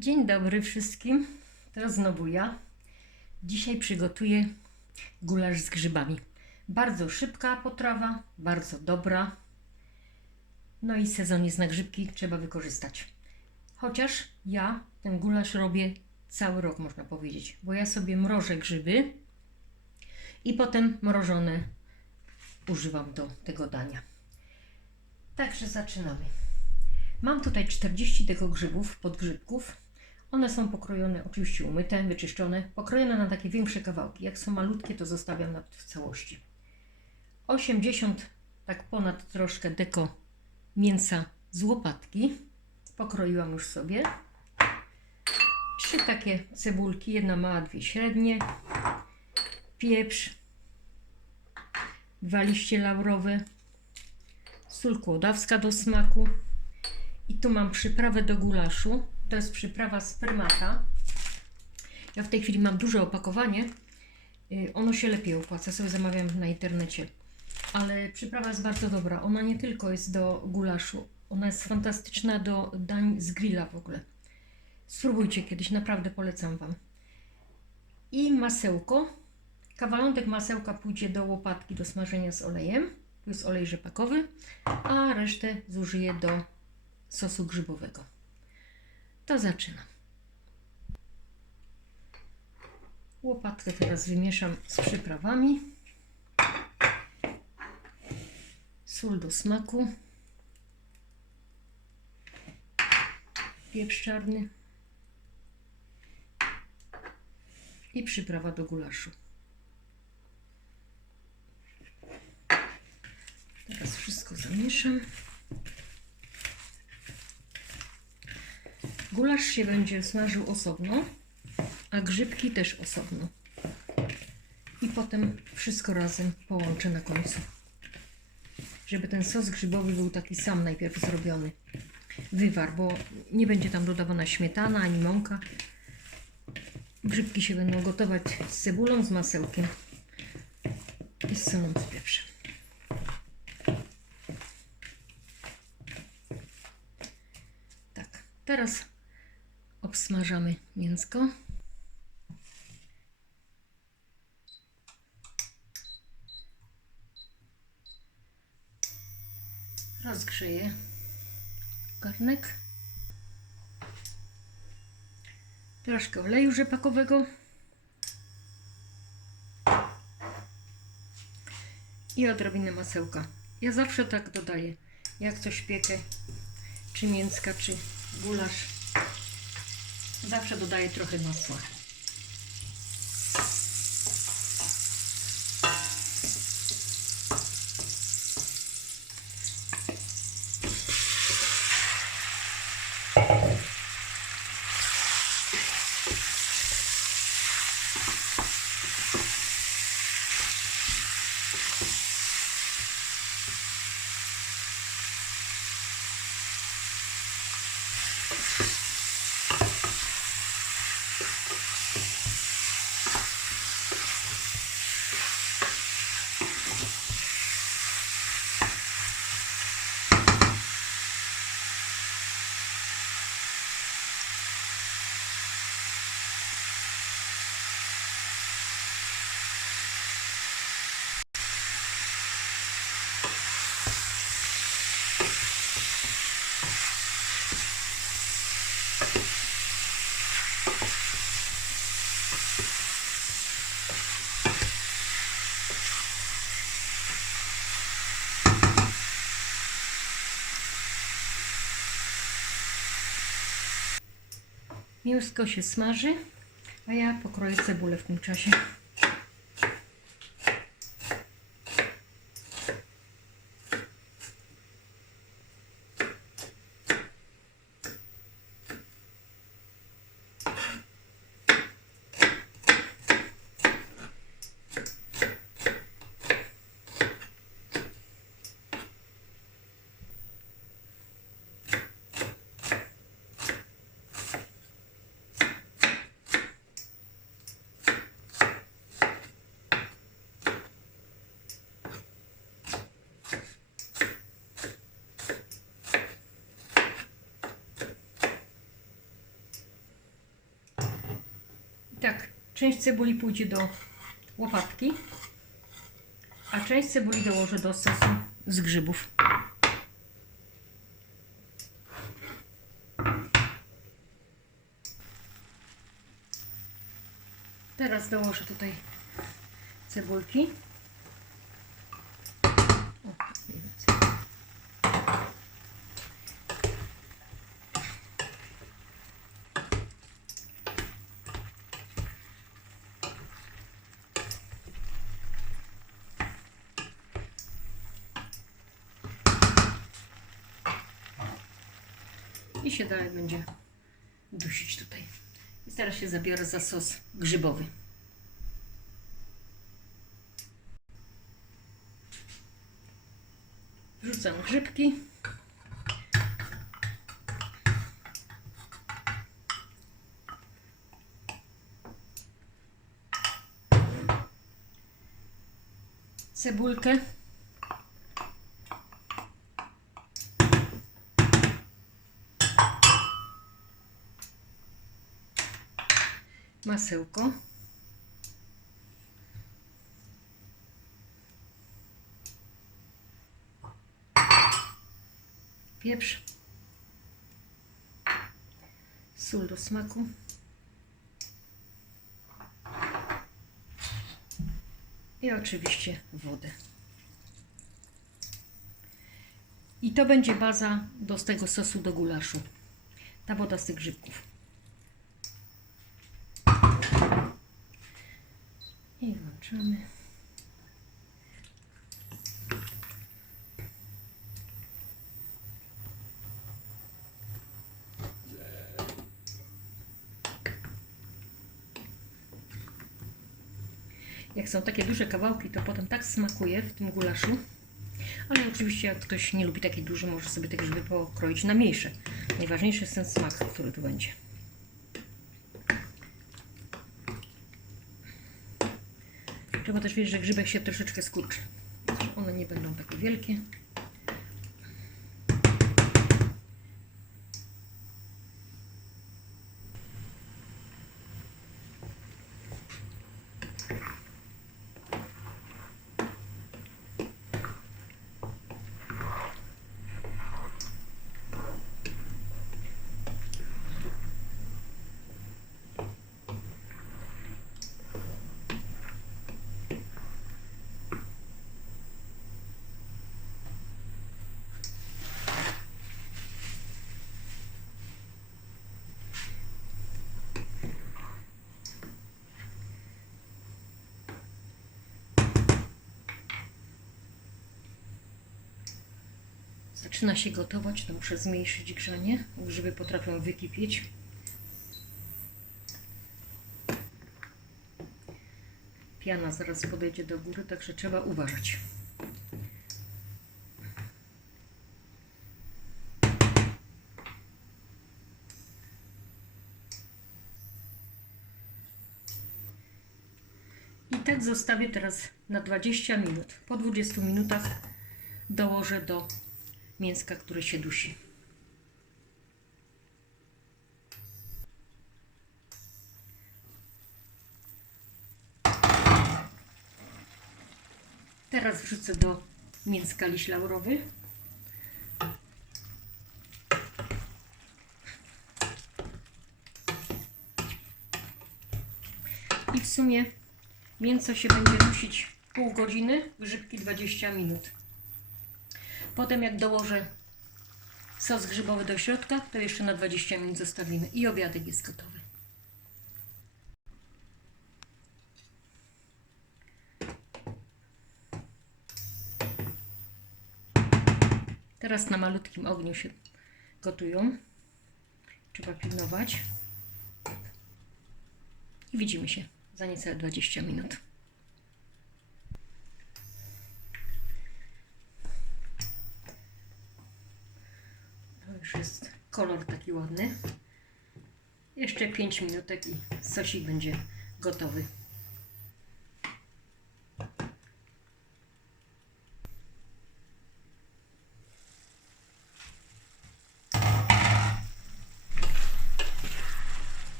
Dzień dobry wszystkim. To znowu ja. Dzisiaj przygotuję gulasz z grzybami. Bardzo szybka potrawa, bardzo dobra. No i sezon jest na grzybki, trzeba wykorzystać. Chociaż ja ten gulasz robię cały rok, można powiedzieć, bo ja sobie mrożę grzyby i potem mrożone używam do tego dania. Także zaczynamy. Mam tutaj 40 tego grzybów, podgrzybków. One są pokrojone, oczywiście umyte, wyczyszczone, pokrojone na takie większe kawałki. Jak są malutkie, to zostawiam nawet w całości. 80, tak ponad troszkę deko mięsa z łopatki. Pokroiłam już sobie. Trzy takie cebulki, jedna mała, dwie średnie. Pieprz. Dwa liście laurowe. Sól kłodawska do smaku. I tu mam przyprawę do gulaszu. To jest przyprawa z prymata. Ja w tej chwili mam duże opakowanie. Y, Ono się lepiej opłaca, sobie zamawiam na internecie. Ale przyprawa jest bardzo dobra. Ona nie tylko jest do gulaszu, ona jest fantastyczna do dań z grilla w ogóle. Spróbujcie kiedyś, naprawdę polecam Wam. I masełko. Kawalątek masełka pójdzie do łopatki do smażenia z olejem. Tu jest olej rzepakowy, a resztę zużyję do sosu grzybowego. To zaczynam. Łopatkę teraz wymieszam z przyprawami. Sól do smaku. Pieprz czarny. I przyprawa do gulaszu. Teraz wszystko zamieszam. Gulasz się będzie smażył osobno, a grzybki też osobno. I potem wszystko razem połączę na końcu. Żeby ten sos grzybowy był taki sam najpierw zrobiony. Wywar, bo nie będzie tam dodawana śmietana ani mąka. Grzybki się będą gotować z cebulą, z masełkiem i z solą z pieprzem. Tak, teraz obsmażamy mięsko. Rozgrzeję garnek. Troszkę oleju rzepakowego. I odrobinę masełka. Ja zawsze tak dodaję, jak coś piekę, czy mięska, czy gulasz. Zawsze dodaję trochę masła. Mięsko się smaży, a ja pokroję cebulę w tym czasie. Tak, część cebuli pójdzie do łopatki, a część cebuli dołożę do sosu z grzybów. Teraz dołożę tutaj cebulki. O, mniej więcej. I się dalej będzie dusić tutaj. I teraz się zabiorę za sos grzybowy. Wrzucam grzybki. Cebulkę. Masełko. pieprz, sól do smaku. I oczywiście wodę. I to będzie baza do tego sosu do gulaszu. Ta woda z tych grzybków. I włączamy. Jak są takie duże kawałki, to potem tak smakuje w tym gulaszu. Ale oczywiście jak ktoś nie lubi taki duży, może sobie te grzyby pokroić na mniejsze. Najważniejszy jest ten smak, który tu będzie. Trzeba też wiedzieć, że grzybek się troszeczkę skurczy. One nie będą takie wielkie. Zaczyna się gotować, to muszę zmniejszyć grzanie. Grzyby potrafią wykipieć. Piana zaraz podejdzie do góry, także trzeba uważać. I tak zostawię teraz na 20 minut. Po 20 minutach dołożę do mięska, które się dusi. Teraz wrzucę do mięska liść laurowy. I w sumie mięso się będzie dusić pół godziny, grzybki 20 minut. Potem jak dołożę sos grzybowy do środka, to jeszcze na 20 minut zostawimy i obiadek jest gotowy. Teraz na malutkim ogniu się gotują. Trzeba pilnować. I widzimy się za niecałe 20 minut. Już jest kolor taki ładny. Jeszcze 5 minutek i sosik będzie gotowy.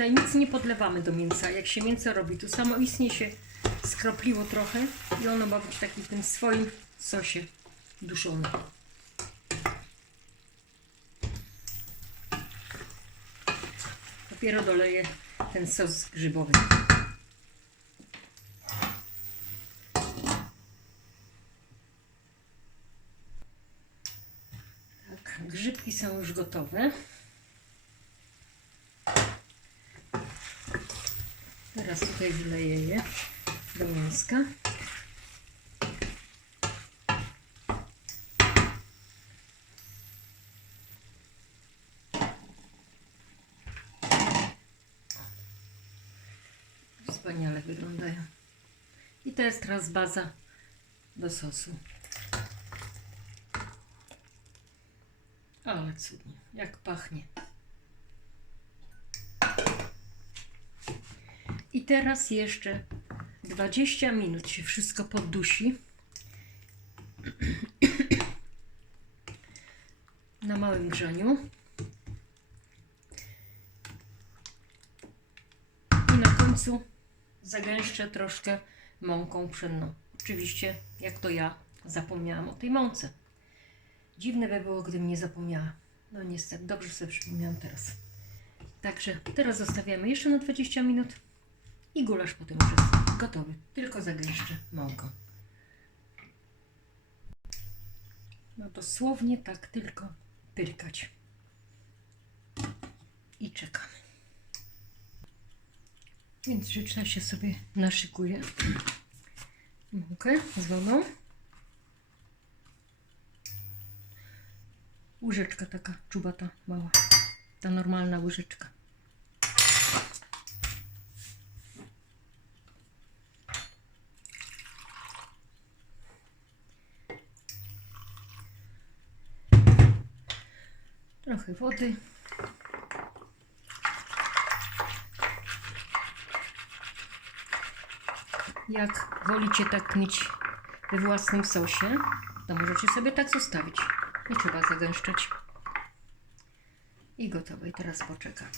Tutaj nic nie podlewamy do mięsa. Jak się mięso robi, to samoistnie się skropliło trochę i ono ma być taki w tym swoim sosie duszone. Dopiero doleję ten sos grzybowy. Tak, grzybki są już gotowe. Teraz tutaj wleję je do mięska. Wspaniale wyglądają. I to jest teraz baza do sosu. Ale cudnie, jak pachnie. Teraz jeszcze 20 minut się wszystko poddusi. Na małym grzaniu. I na końcu zagęszczę troszkę mąką pszenną. Oczywiście, jak to ja, zapomniałam o tej mące. Dziwne by było, gdybym nie zapomniała. No niestety, dobrze sobie przypomniałam teraz. Także teraz zostawiamy jeszcze na 20 minut i gulasz potem już jest gotowy. Tylko zagęszczę mąką. No dosłownie tak tylko pyrkać. I czekamy. Więc życzę się sobie naszykuję mąkę z wodą. Łyżeczka taka czubata, mała. Ta normalna łyżeczka. Trochę wody. Jak wolicie tak mieć we własnym sosie, to możecie sobie tak zostawić. Nie trzeba zagęszczać. I gotowe. I teraz poczekam.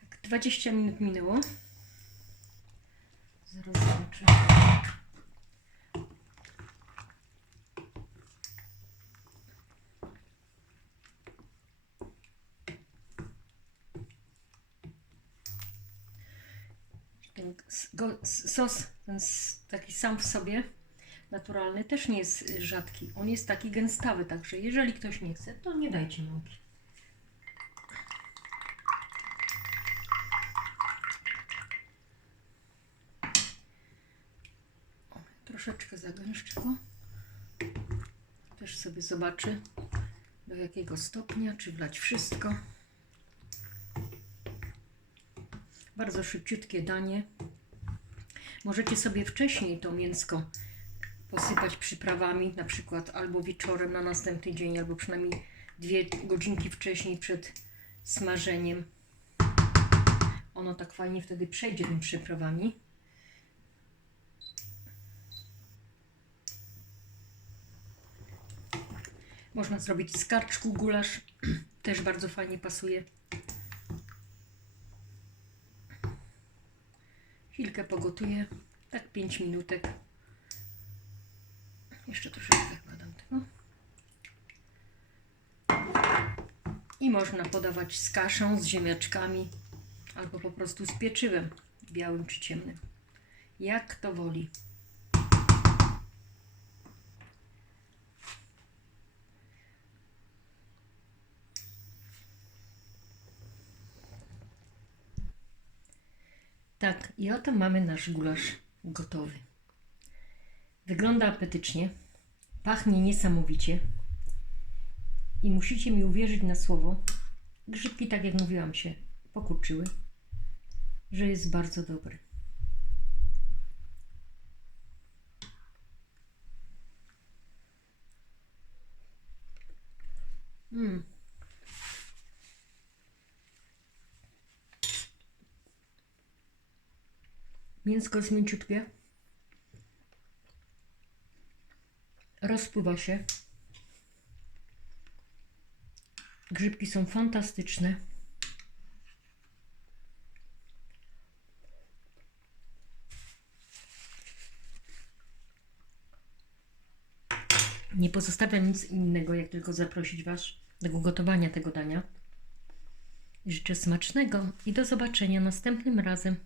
Tak, 20 minut minęło. Zaraz zobaczę. ten s- go- s- sos, ten taki sam w sobie, naturalny, też nie jest rzadki. On jest taki gęstawy, także jeżeli ktoś nie chce, to nie dajcie mąki. Troszeczkę zagęszczę go. Też sobie zobaczę do jakiego stopnia, czy wlać wszystko. Bardzo szybciutkie danie. Możecie sobie wcześniej to mięsko posypać przyprawami, na przykład albo wieczorem na następny dzień, albo przynajmniej dwie godzinki wcześniej przed smażeniem. Ono tak fajnie wtedy przejdzie tymi przyprawami. Można zrobić z karczku gulasz, też bardzo fajnie pasuje. Chwilkę pogotuję, tak 5 minutek. Jeszcze troszeczkę chyba dam tego. I można podawać z kaszą, z ziemniaczkami, albo po prostu z pieczywem białym czy ciemnym. Jak to woli. Tak, i oto mamy nasz gulasz gotowy. Wygląda apetycznie, pachnie niesamowicie i musicie mi uwierzyć na słowo. Grzybki, tak jak mówiłam, się pokurczyły, że jest bardzo dobry. Mm. Mięsko jest mięciutkie. Rozpływa się. Grzybki są fantastyczne. Nie pozostawia nic innego, jak tylko zaprosić Was do gotowania tego dania. Życzę smacznego i do zobaczenia następnym razem.